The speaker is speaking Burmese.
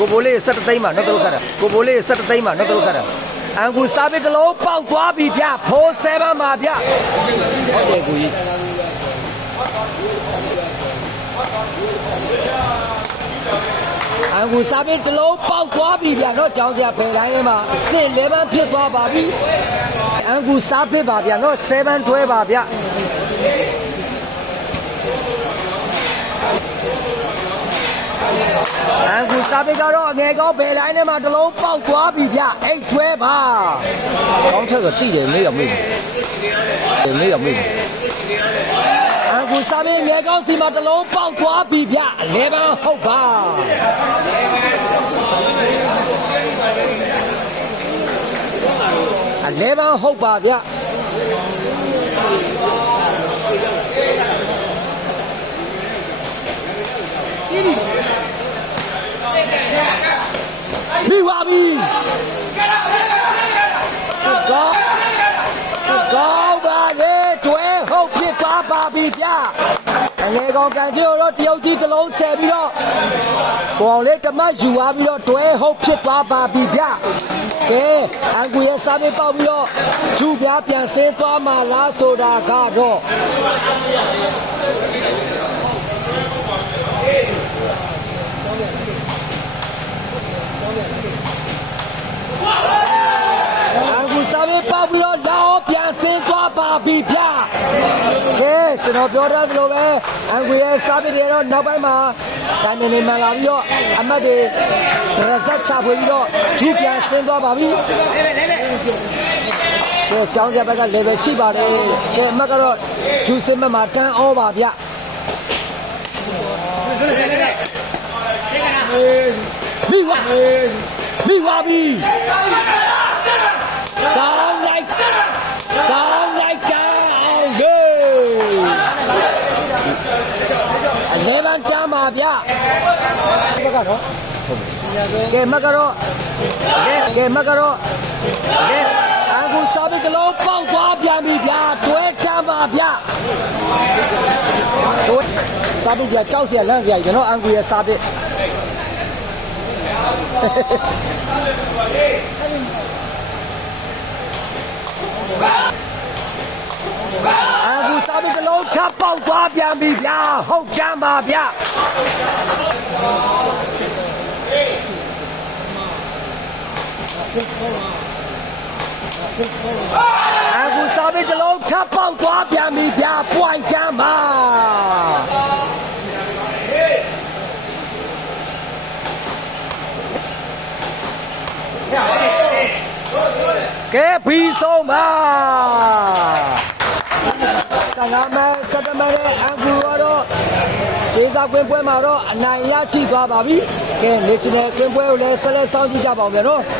ကိုဘိုးလေး17သိန်းမှာနော်တို့ခါတာကိုဘိုးလေး17သိန်းမှာနော်တို့ခါတာအန်ကူစားပစ်တစ်လုံးပေါက်သွားပြီဗျဖိုး7မှာဗျဟုတ်တယ်ကိုကြီးအန်ကူစားပစ်တစ်လုံးပေါက်သွားပြီဗျနော်ကြောင်းစရာဖယ်တိုင်းလေးမှာစစ်11ဖြစ်သွားပါပြီအန်ကူစားပစ်ပါဗျနော်7တွဲပါဗျ အန်ကူစာပေကတော့အငယ်ကောင်းဘယ်လိုင်းထဲမှာတစ်လုံးပေါက်သွားပြီဗျအိတ်ကျွဲပါကောင်းထက်ကတိတယ်မေးရမေးတယ်မေးရမေးအန်ကူစာပေငယ်ကောင်းစီမှာတစ်လုံးပေါက်သွားပြီဗျလေပန်းဟုတ်ပါအလဲပန်းဟုတ်ပါဗျ မိပါပြီကောင်းကောင်းပါလေတွဲဟုတ်ဖြစ်သွားပါပြီဗျအငယ်ကောင်ကန်ကြီးတော့တယောက်ကြီးတစ်လုံးဆယ်ပြီးတော့ကိုအောင်လေးတမတ်ယူသွားပြီးတော့တွဲဟုတ်ဖြစ်သွားပါပြီဗျကဲအန်ကူရဲ့စားမေးပေါက်ပြီးတော့ဂျူပြားပြန်ဆင်းသွားမှလားဆိုတာကတော့ အခုစားမေးပေါက်ပြီးတော့လာအောင်ပြန်ဆင်းသွား ပါပြီဗျကဲကျွန်တော်ပြောထားသလိုပဲအန်ကွေရဲ့စားမေးတွေတော့နောက်ပိုင်းမှာတိုင်းမင်းနေမှလာပြီးတော့အမတ်တွေရစက်ချဖွေပြီးတော့ဂျူးပြန်ဆင်းသွားပါပြီကဲကျောင်းဆက်ဘက်က level ရှိပါတယ်ကဲအမတ်ကတော့ဂျူးစင်းမမှာတန်းဩပါဗျမိဝမိဝပြီကောင်းလိုက်ကောင်းလိုက်တာအောင်လေအလဲပ န်းတမ်းပါဗျဘက်ကတော့ကဲမကတော့ကဲကဲမကတော့ကဲအခုစာပေကလေးပေါက်သွားပြန်ပြီဗျာတွဲတမ်းပါဗျာတွဲစာပေကြီးကြောက်เสียလန့်เสียကျွန်တော်အန်ကူရဲ့စာပေ အခုစားပြီးတစ်လုံးထပ်ပေါက်သွားပြန်ပြီဗျာဟုတ်ကြမ်းပါဗျာအခုစားပြီးတစ်လုံးထပ်ပေါက်သွားပြန်ပြီဗျာပွိုင်ကြမ်းပါကဲဘီဆုံးပါ 15မဲ17မဲနဲ့အန်ကူကတော့ခြေသာကွင်းပွဲမှာတော့အနိုင်ရရှိသွားပါပြီ။ကဲ national ကွင်းပွဲကိုလည်းဆက်လက်စောင့်ကြည့်ကြပါဦးမယ်နော်။